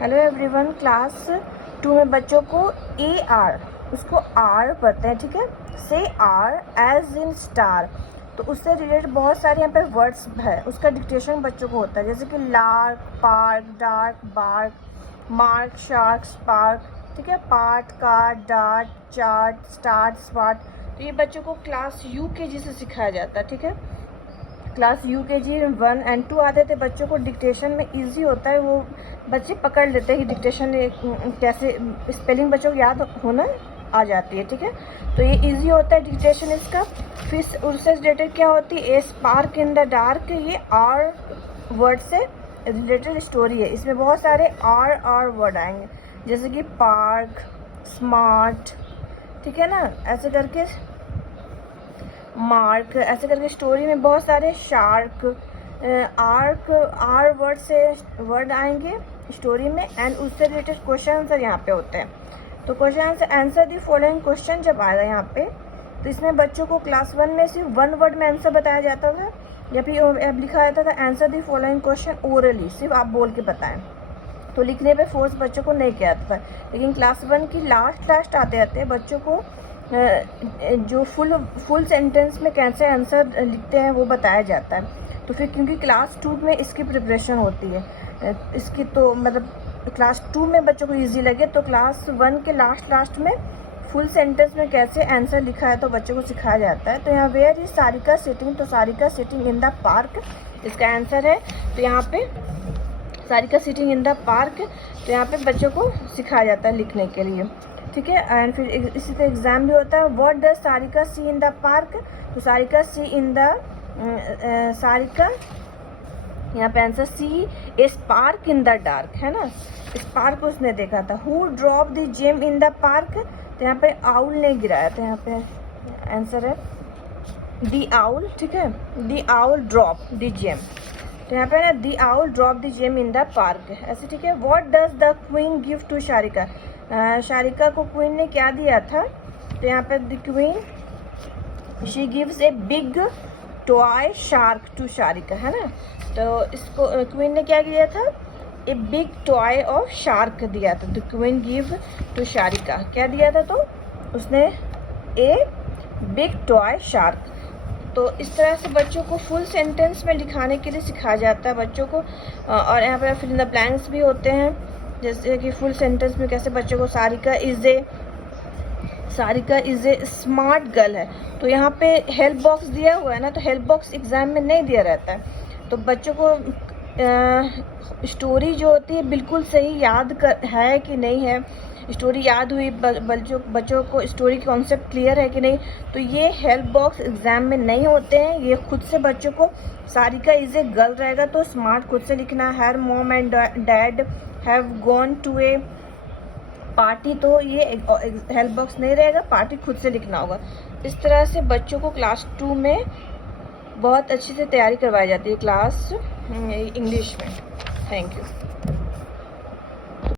Hello everyone, class 2 में बच्चों को ए आर, उसको आर पढ़ते हैं, ठीक है। से आर एज इन स्टार, तो उससे रिलेटेड बहुत सारे यहाँ पे वर्ड्स है, उसका डिक्टेशन बच्चों को होता है, जैसे कि lark, park, dark, bark, mark, shark, spark, ठीक है। Part, card, dart, chart, start, spart. तो ये बच्चों को क्लास UKG से सिखाया जाता है, ठीक है। क्लास UKG 1 और 2 आते थे बच्चों को डिक्टेशन में इजी होता है, वो बच्चे पकड़ लेते हैं कि डिक्टेशन कैसे, स्पेलिंग बच्चों को याद होना आ जाती है, ठीक है। तो ये इजी होता है डिक्टेशन इसका। फिर उससे रिलेटेड क्या होती है, ए स्पार्क इन द डार्क, ये आर वर्ड से रिलेटेड स्टोरी है। इसमें बहुत सारे आर वर्ड आएंगे, जैसे कि पार्क, स्मार्ट, ठीक है ना, ऐसे करके मार्क, ऐसे करके स्टोरी में बहुत सारे शार्क, आर्क, आर वर्ड से वर्ड आएंगे स्टोरी में, एंड उससे रिलेटेड क्वेश्चन आंसर यहाँ पे होते हैं। तो question answer the following question जब आएगा यहाँ पे, तो इसमें बच्चों को क्लास 1 में सिर्फ 1 वर्ड में आंसर बताया जाता था, या फिर लिखा जाता था answer the following question orally, सिर्फ आप बोल के बताएं। तो लिखने पे फोर्स बच्चों को नहीं किया था। लेकिन क्लास 1 की लास्ट आते आते बच्चों को जो फुल सेंटेंस में कैसे आंसर लिखते हैं वो बताया जाता है। तो फिर क्योंकि क्लास 2 में इसकी प्रिपरेशन होती है इसकी, तो मतलब क्लास 2 में बच्चों को इजी लगे, तो क्लास 1 के लास्ट में फुल सेंटेंस में कैसे आंसर लिखा है तो बच्चों को सिखाया जाता है। तो यहाँ वेयर इज सारिका सिटिंग, तो Sarika sitting in the park इसका आंसर है। तो यहाँ पे Sarika sitting in the park, तो यहाँ पे बच्चों को सिखाया जाता है लिखने के लिए, ठीक है। एंड फिर इसी तरह एग्जाम भी होता है, what does Sarika see in the park, तो Sarika see in the Sarika, यहाँ पे answer see a spark in the dark, है ना, स्पार्क उसने देखा था। Who drop the gem in the park, तो यहाँ पे आउल ने गिराया था, यहाँ पे आंसर है दी आउल, ठीक है। The owl drop the gem, तो यहाँ पे ना the owl drop the gem in the park ऐसे, ठीक है। What does the queen give to Sharika, Sharika को क्वीन ने क्या दिया था, तो यहाँ पे the queen she gives a big toy shark to Sharika, है ना। तो इसको क्वीन ने क्या दिया था, a big toy of shark दिया था। The queen give to Sharika क्या दिया था, तो उसने ए बिग टॉय शार्क। तो इस तरह से बच्चों को फुल सेंटेंस में लिखाने के लिए सिखाया जाता है बच्चों को। और यहाँ पर फिल इन द ब्लैंक्स भी होते हैं, जैसे कि फुल सेंटेंस में कैसे बच्चों को Sarika is a smart girl है। तो यहाँ पे हेल्प बॉक्स दिया हुआ है ना, तो हेल्प बॉक्स एग्जाम में नहीं दिया रहता है, तो बच्चों को स्टोरी जो होती है बिल्कुल सही याद है कि नहीं है, स्टोरी याद हुई, बच्चों को स्टोरी कॉन्सेप्ट क्लियर है कि नहीं, तो ये हेल्प बॉक्स एग्जाम में नहीं होते हैं। ये खुद से बच्चों को, सारिका इज ए गर्ल रहेगा तो स्मार्ट खुद से लिखना है। Her mom and dad have gone to a party, तो ये हेल्प बॉक्स नहीं रहेगा, पार्टी खुद से लिखना होगा। इस तरह से बच्चों को क्लास 2 में बहुत अच्छी से तैयारी करवाई जाती है क्लास इंग्लिश में। Thank you.